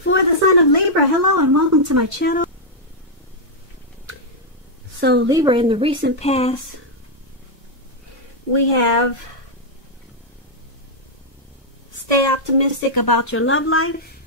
For the sign of Libra, hello and welcome to my channel. So Libra, in the recent past, we have stay optimistic about your love life.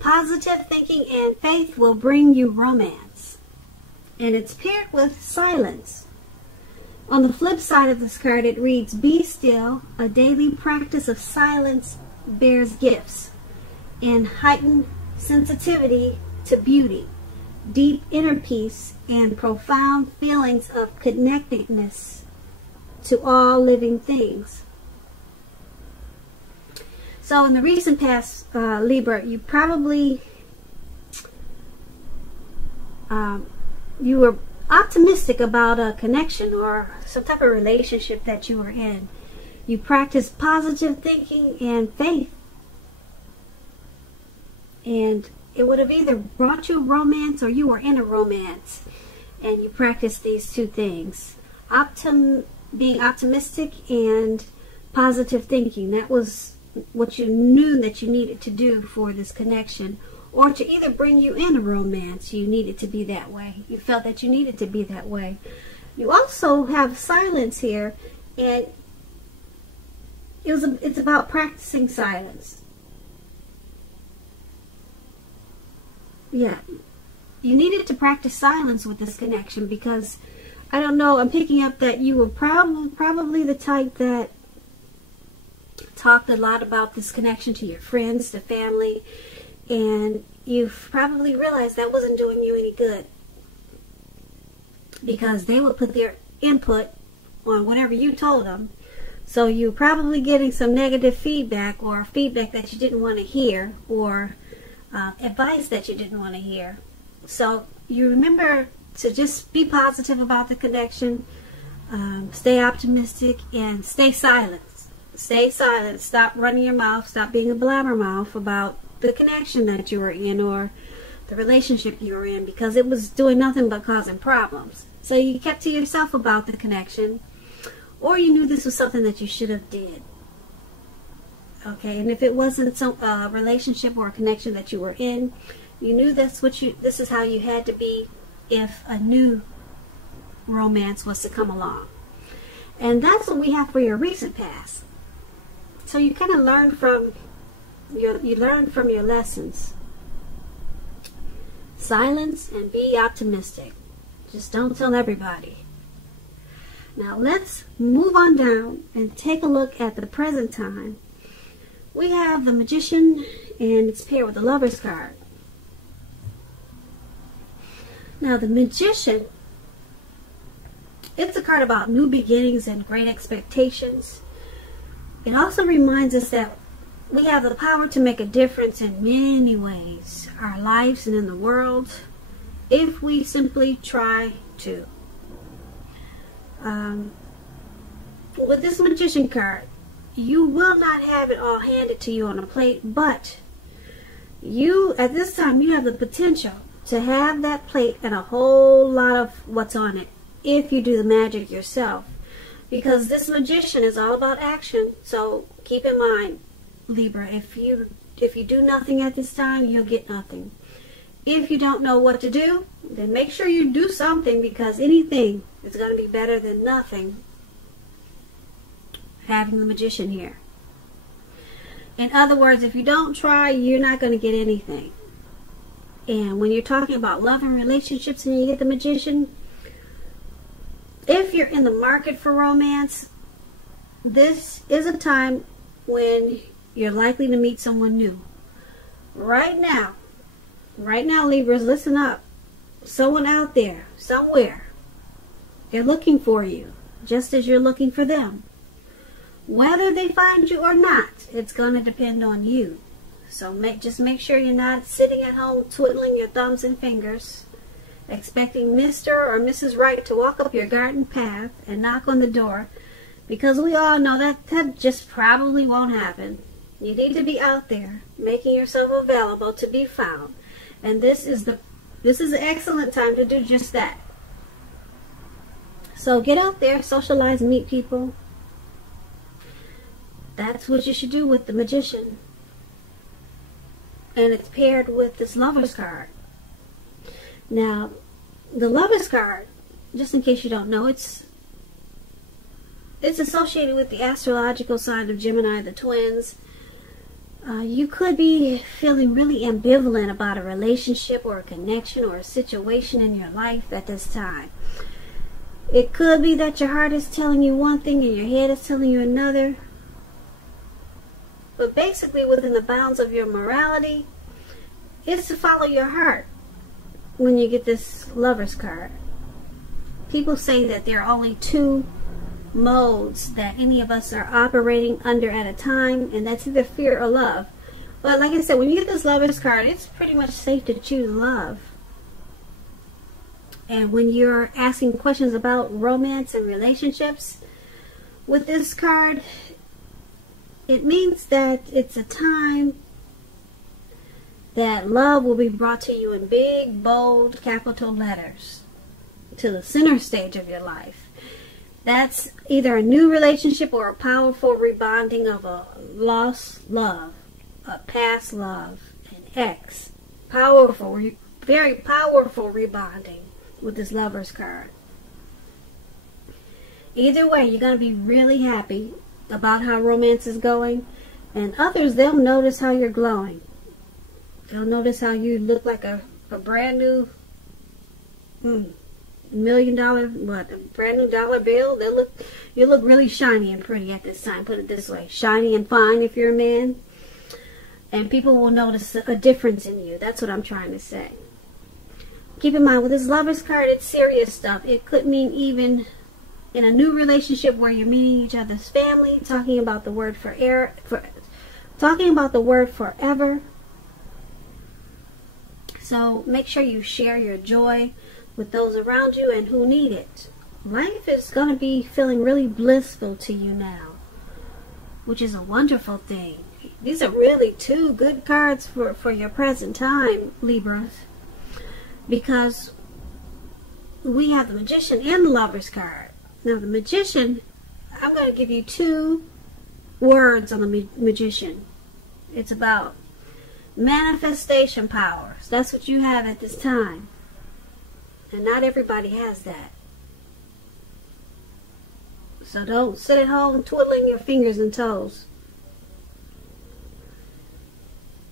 Positive thinking and faith will bring you romance. And it's paired with silence. On the flip side of this card, it reads, be still, a daily practice of silence bears gifts and heightened sensitivity to beauty, deep inner peace, and profound feelings of connectedness to all living things. So in the recent past, Libra, you probably you were optimistic about a connection or some type of relationship that you were in. You practiced positive thinking and faith. And it would have either brought you romance or you were in a romance. And you practiced these two things. Being optimistic and positive thinking. That was what you knew that you needed to do for this connection. Or to either bring you in a romance, you needed to be that way. You felt that you needed to be that way. You also have silence here, and it's about practicing silence. Yeah, you needed to practice silence with this connection because, I don't know, I'm picking up that you were probably the type that talked a lot about this connection to your friends, to family, and you've probably realized that wasn't doing you any good because they would put their input on whatever you told them. So you're probably getting some negative feedback or feedback that you didn't want to hear or advice that you didn't want to hear. So you remember to just be positive about the connection, stay optimistic, and stay silent. Stay silent. Stop running your mouth. Stop being a blabbermouth about the connection that you were in or the relationship you were in, because it was doing nothing but causing problems. So you kept to yourself about the connection, or you knew this was something that you should have did. Okay, and if it wasn't some relationship or a connection that you were in, you knew this is how you had to be if a new romance was to come along. And that's what we have for your recent past. So you kind of learn from your lessons. Silence and be optimistic. Just don't tell everybody. Now let's move on down and take a look at the present time. We have the Magician, and it's paired with the Lover's card. Now the Magician, it's a card about new beginnings and great expectations. It also reminds us that we have the power to make a difference in many ways, our lives and in the world, if we simply try to. With this Magician card, you will not have it all handed to you on a plate, but you, at this time, you have the potential to have that plate and a whole lot of what's on it if you do the magic yourself. Because this Magician is all about action, so keep in mind, Libra, if you do nothing at this time, you'll get nothing. If you don't know what to do, then make sure you do something, because anything is going to be better than nothing having the Magician here. In other words, if you don't try, you're not going to get anything. And when you're talking about love and relationships and you get the Magician, if you're in the market for romance, this is a time when you're likely to meet someone new. Right now, Libras, listen up. Someone out there, somewhere, they're looking for you, just as you're looking for them. Whether they find you or not, it's going to depend on you. So just make sure you're not sitting at home twiddling your thumbs and fingers, expecting Mr. or Mrs. Right to walk up your garden path and knock on the door, because we all know that just probably won't happen. You need to be out there, making yourself available to be found. And this is an excellent time to do just that. So get out there, socialize, meet people. That's what you should do with the Magician. and it's paired with this Lovers card. Now, the Lovers card, just in case you don't know, it's associated with the astrological sign of Gemini, the twins. You could be feeling really ambivalent about a relationship or a connection or a situation in your life at this time. It could be that your heart is telling you one thing and your head is telling you another. But basically, within the bounds of your morality, it's to follow your heart when you get this Lovers card. People say that there are only two modes that any of us are operating under at a time, and that's either fear or love. But like I said, when you get this Lovers card, it's pretty much safe to choose love. And when you're asking questions about romance and relationships with this card, it means that it's a time that love will be brought to you in big, bold, capital letters to the center stage of your life. That's either a new relationship or a powerful rebonding of a lost love, a past love, an ex. Powerful, very powerful rebonding with this Lovers card. Either way, you're going to be really happy about how romance is going. And others, they'll notice how you're glowing. They'll notice how you look like a brand new $1 million, brand new dollar bill. You look really shiny and pretty at this time. Put it this way, shiny and fine if you're a man, and people will notice a difference in you. That's what I'm trying to say. Keep in mind, with this Lovers card, it's serious stuff. It could mean even in a new relationship where you're meeting each other's family, talking about the word talking about the word forever. So make sure you share your joy with those around you and who need it. Life is going to be feeling really blissful to you now, which is a wonderful thing. These are really two good cards for your present time, Libras, because we have the Magician and the Lovers card. Now the Magician, I'm going to give you two words on the Magician. It's about manifestation powers. That's what you have at this time. And not everybody has that. So don't sit at home twiddling your fingers and toes.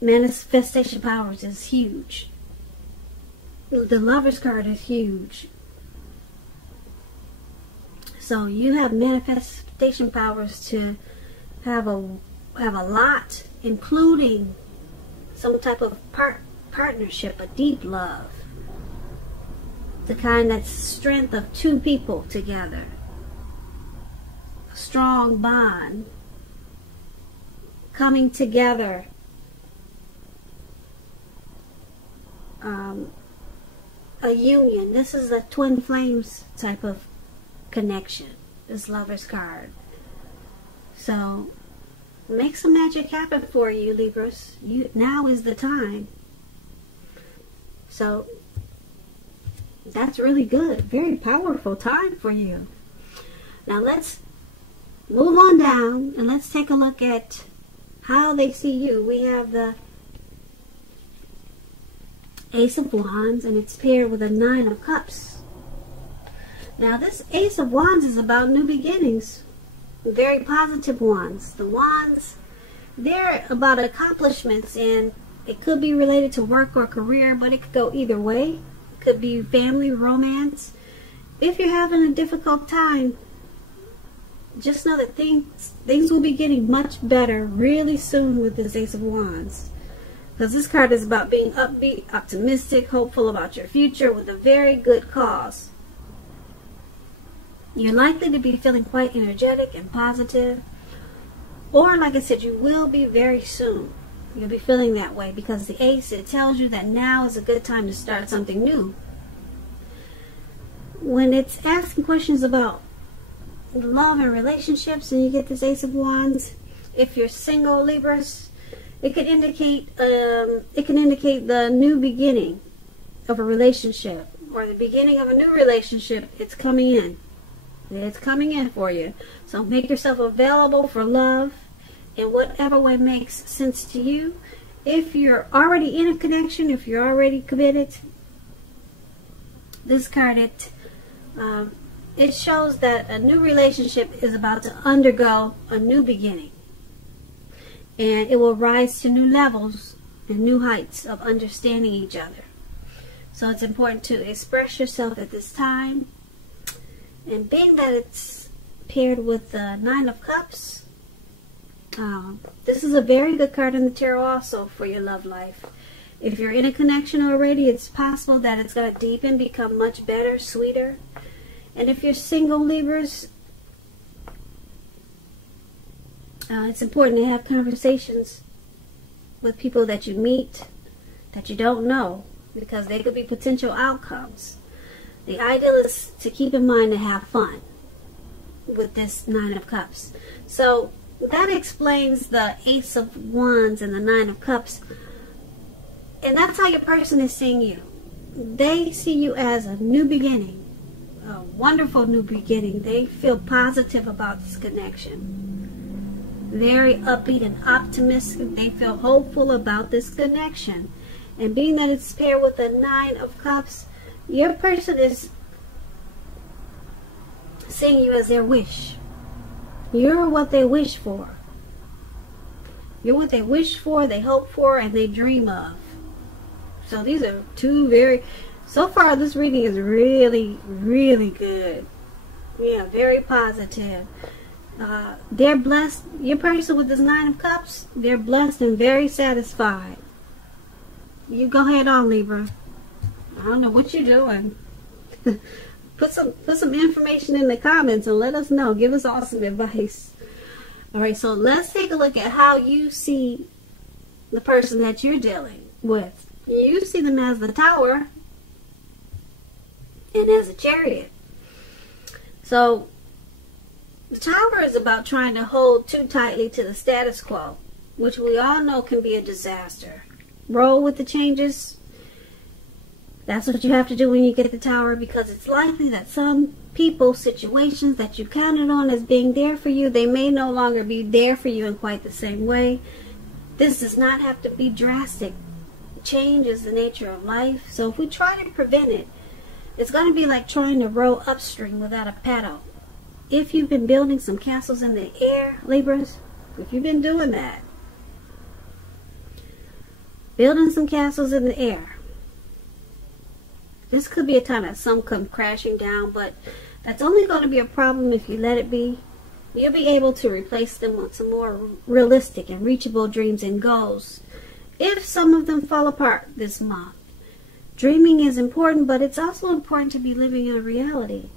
Manifestation powers is huge. The Lovers card is huge. So you have manifestation powers to have a lot, including some type of partnership, a deep love. The kind that's strength of two people together. A strong bond. Coming together. A union. This is a twin flames type of connection. This Lovers card. So make some magic happen for you, Libras. Now is the time. So that's really good. Very powerful time for you. Now let's move on down and let's take a look at how they see you. We have the Ace of Wands, and it's paired with a Nine of Cups. Now this Ace of Wands is about new beginnings. Very positive ones. The wands, they're about accomplishments, and it could be related to work or career, but it could go either way. It could be family, romance. If you're having a difficult time, just know that things will be getting much better really soon with this Ace of Wands. Because this card is about being upbeat, optimistic, hopeful about your future with a very good cause. You're likely to be feeling quite energetic and positive. Or, like I said, you will be very soon. You'll be feeling that way because the Ace, it tells you that now is a good time to start something new. When it's asking questions about love and relationships and you get this Ace of Wands, if you're single, Libras, it could indicate the new beginning of a relationship or the beginning of a new relationship. It's coming in. It's coming in for you. So make yourself available for love in whatever way makes sense to you. If you're already in a connection, if you're already committed, this card, it shows that a new relationship is about to undergo a new beginning. And it will rise to new levels and new heights of understanding each other. So it's important to express yourself at this time. And being that it's paired with the Nine of Cups, this is a very good card in the tarot also for your love life. If you're in a connection already, it's possible that it's going to deepen, become much better, sweeter. And if you're single, Libras, it's important to have conversations with people that you meet that you don't know, because they could be potential outcomes. The ideal is to keep in mind to have fun with this Nine of Cups. So that explains the Ace of Wands and the Nine of Cups. And that's how your person is seeing you. They see you as a new beginning, a wonderful new beginning. They feel positive about this connection. Very upbeat and optimistic. They feel hopeful about this connection. And being that it's paired with the Nine of Cups, your person is seeing you as their wish. You're what they wish for. You're what they wish for, they hope for, and they dream of. So these are two very... So far, this reading is really, really good. Yeah, very positive. They're blessed. Your person with this Nine of Cups, they're blessed and very satisfied. You go ahead on, Libra. I don't know what you're doing. Put some information in the comments and let us know. Give us all some advice. Alright, so let's take a look at how you see the person that you're dealing with. You see them as the Tower and as a Chariot. So the Tower is about trying to hold too tightly to the status quo, which we all know can be a disaster. Roll with the changes. That's what you have to do when you get the Tower, because it's likely that some people, situations that you counted on as being there for you, they may no longer be there for you in quite the same way. This does not have to be drastic. Change is the nature of life. So if we try to prevent it, it's going to be like trying to row upstream without a paddle. If you've been building some castles in the air, Libras, if you've been doing that, building some castles in the air, this could be a time that some come crashing down, but that's only going to be a problem if you let it be. You'll be able to replace them with some more realistic and reachable dreams and goals if some of them fall apart this month. Dreaming is important, but it's also important to be living in a reality.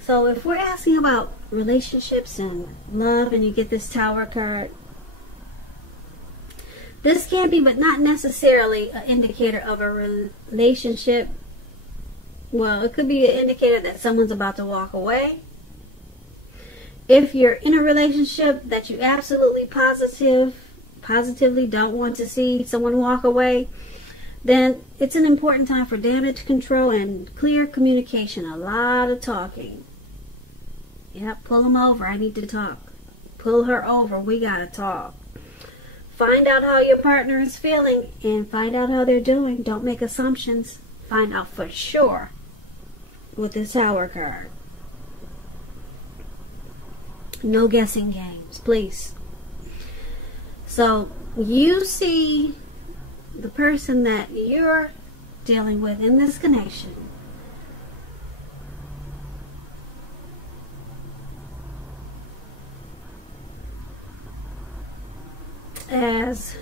So if we're asking about relationships and love and you get this Tower card, this can be, but not necessarily, an indicator of a relationship. Well, it could be an indicator that someone's about to walk away. If you're in a relationship that you absolutely positively don't want to see someone walk away, then it's an important time for damage control and clear communication. A lot of talking. Yep, pull them over. I need to talk. Pull her over. We gotta talk. Find out how your partner is feeling and find out how they're doing. Don't make assumptions. Find out for sure with this Tower card. No guessing games, please. So you see the person that you're dealing with in this connection as,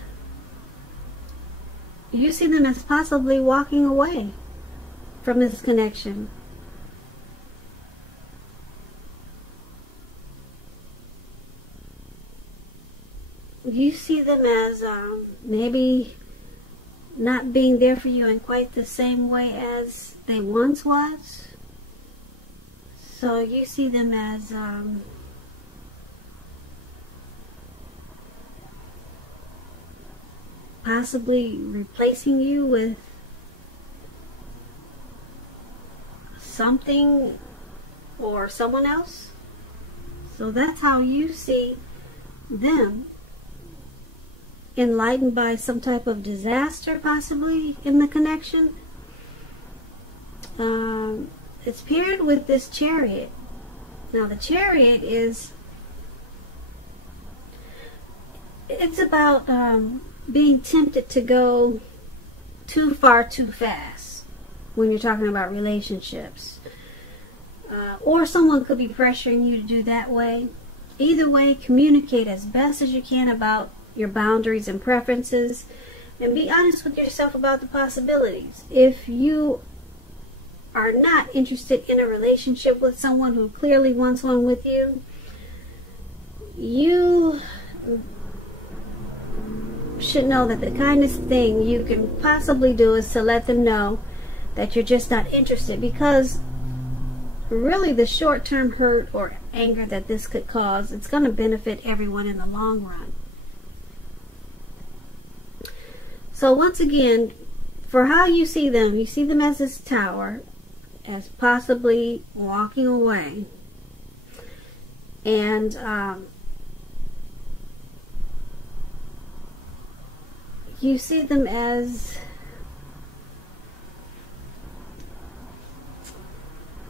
you see them as possibly walking away from this connection. You see them as maybe not being there for you in quite the same way as they once was. So you see them as possibly replacing you with something or someone else. So that's how you see them. enlightened by some type of disaster possibly in the connection. It's paired with this Chariot. Now the Chariot it's about being tempted to go too far too fast when you're talking about relationships. Or someone could be pressuring you to do that way. Either way, communicate as best as you can about your boundaries and preferences, and be honest with yourself about the possibilities. If you are not interested in a relationship with someone who clearly wants one with you, you should know that the kindest thing you can possibly do is to let them know that you're just not interested, because really the short-term hurt or anger that this could cause, it's going to benefit everyone in the long run. So once again, for how you see them as this Tower, as possibly walking away, and you see them as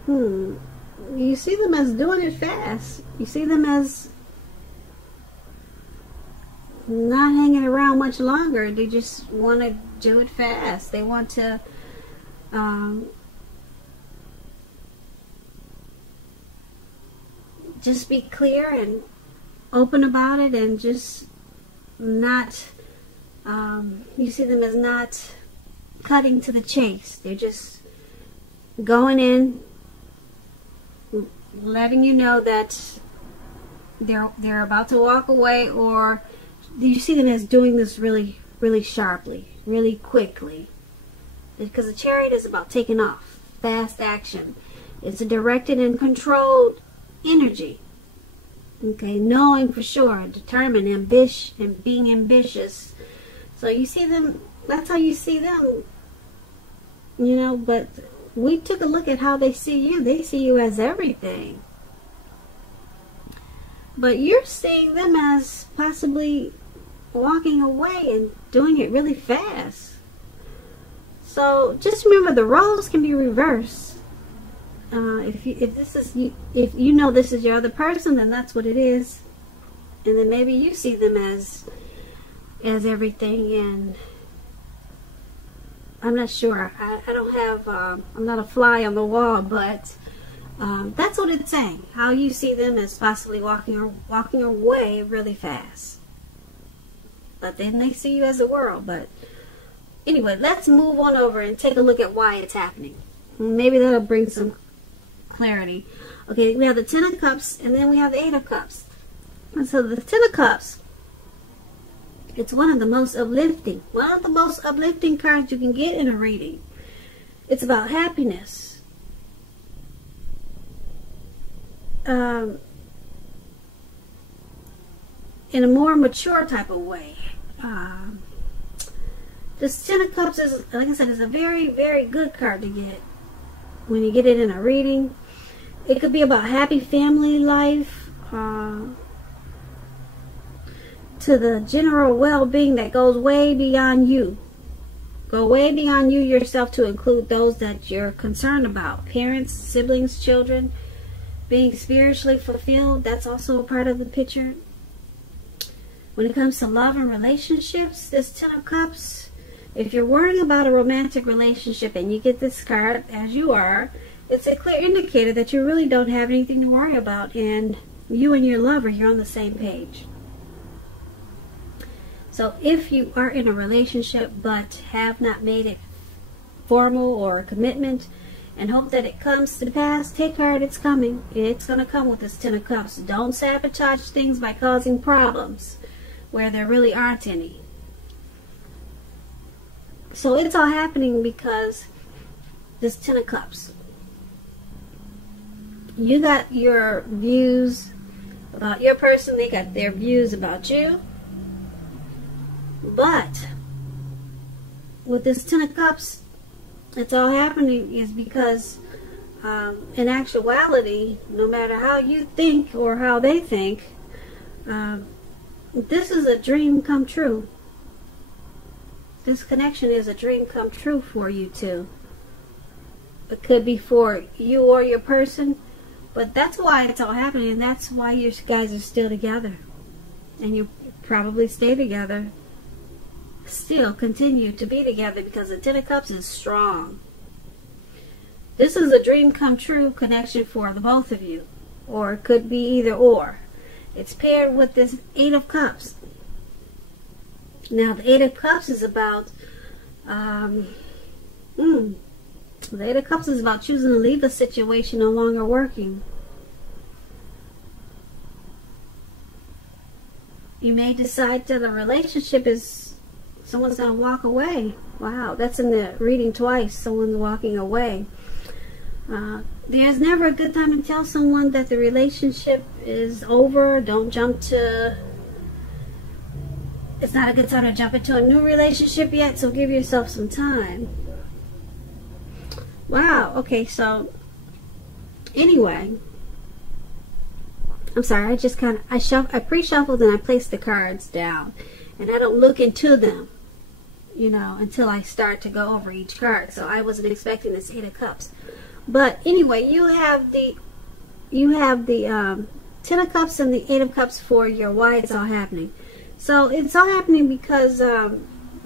you see them as doing it fast. You see them as not hanging around much longer. They just want to do it fast. They want to just be clear and open about it, and just not you see them as not cutting to the chase. They're just going in, letting you know that they're about to walk away, or you see them as doing this really, really sharply, really quickly. Because the Chariot is about taking off, fast action. It's a directed and controlled energy. Okay, knowing for sure, determined, and being ambitious. So you see them, that's how you see them, you know. But we took a look at how they see you. They see you as everything. But you're seeing them as possibly walking away and doing it really fast. So just remember, the roles can be reversed. If you know this is your other person, then that's what it is. And then maybe you see them as everything, and I'm not sure. I don't have, I'm not a fly on the wall, but that's what it's saying. How you see them as possibly walking away really fast. But then they see you as the world. But anyway, let's move on over and take a look at why it's happening. Maybe that'll bring some clarity. Okay, we have the Ten of Cups, and then we have the Eight of Cups. And so the Ten of Cups, it's one of the most uplifting cards you can get in a reading. It's about happiness. In a more mature type of way. This Ten of Cups is, like I said, is a very, very good card to get when you get it in a reading. It could be about happy family life, to the general well-being that goes way beyond you. Go way beyond you yourself to include those that you're concerned about. Parents, siblings, children. Being spiritually fulfilled, that's also a part of the picture. When it comes to love and relationships, this Ten of Cups, if you're worrying about a romantic relationship and you get this card, as you are, it's a clear indicator that you really don't have anything to worry about, and you and your lover, you're on the same page. So if you are in a relationship but have not made it formal or a commitment and hope that it comes to pass, take heart, it's coming. It's going to come with this Ten of Cups. Don't sabotage things by causing problems where there really aren't any. So it's all happening because this Ten of Cups. You got your views about your person, they got their views about you. But with this Ten of Cups, it's all happening is because in actuality, no matter how you think or how they think, this is a dream come true. This connection is a dream come true for you two. It could be for you or your person, but that's why it's all happening, and that's why you guys are still together. And you probably stay together, still continue to be together, because the Ten of Cups is strong. This is a dream come true connection for the both of you, or it could be either or. It's paired with this Eight of Cups. Now the Eight of Cups is about the Eight of Cups is about choosing to leave a situation no longer working. You may decide that a relationship is, someone's going to walk away. Wow, that's in the reading twice, someone's walking away. There's never a good time to tell someone that the relationship is over. Don't jump to, it's not a good time to jump into a new relationship yet, so give yourself some time. Wow, okay, so anyway, I'm sorry, I just kind of, I pre-shuffled and I placed the cards down, and I don't look into them, you know, until I start to go over each card. So I wasn't expecting this Eight of Cups. But anyway, you have the Ten of Cups and the Eight of Cups for your why it's all happening. So it's all happening because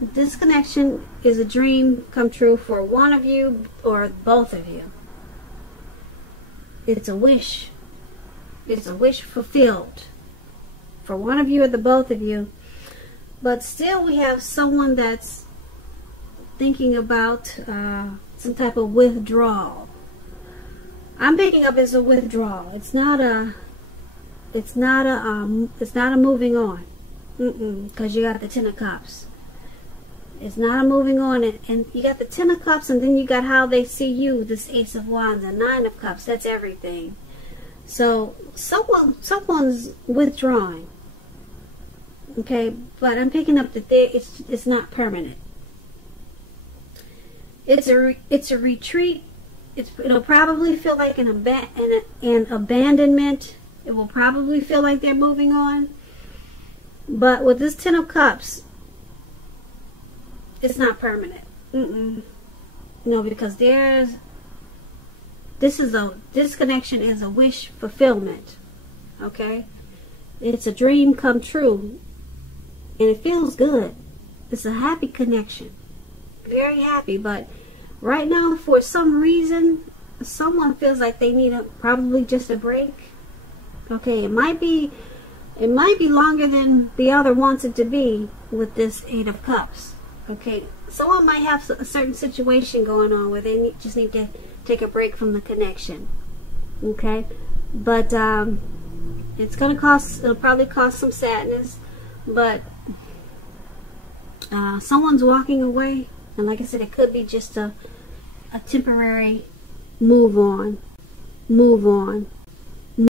this connection is a dream come true for one of you or both of you. It's a wish. It's a wish fulfilled for one of you or the both of you. But still we have someone that's thinking about some type of withdrawal. I'm picking up as a withdrawal. It's not a moving on. Because you got the Ten of Cups. It's not a moving on, and you got the Ten of Cups, and then you got how they see you, this Ace of Wands, and Nine of Cups. That's everything. So someone's withdrawing. Okay, but I'm picking up that it's not permanent. It's a retreat. It'll probably feel like an abandonment. It will probably feel like they're moving on. But with this Ten of Cups, it's not permanent. No, because this connection is a wish fulfillment. Okay, it's a dream come true, and it feels good. It's a happy connection, very happy. But right now, for some reason, someone feels like they need probably just a break. Okay, it might be longer than the other wants it to be with this Eight of Cups. Okay, someone might have a certain situation going on where they just need to take a break from the connection. Okay, but it'll probably cause some sadness, but someone's walking away, and like I said, it could be just a temporary move on.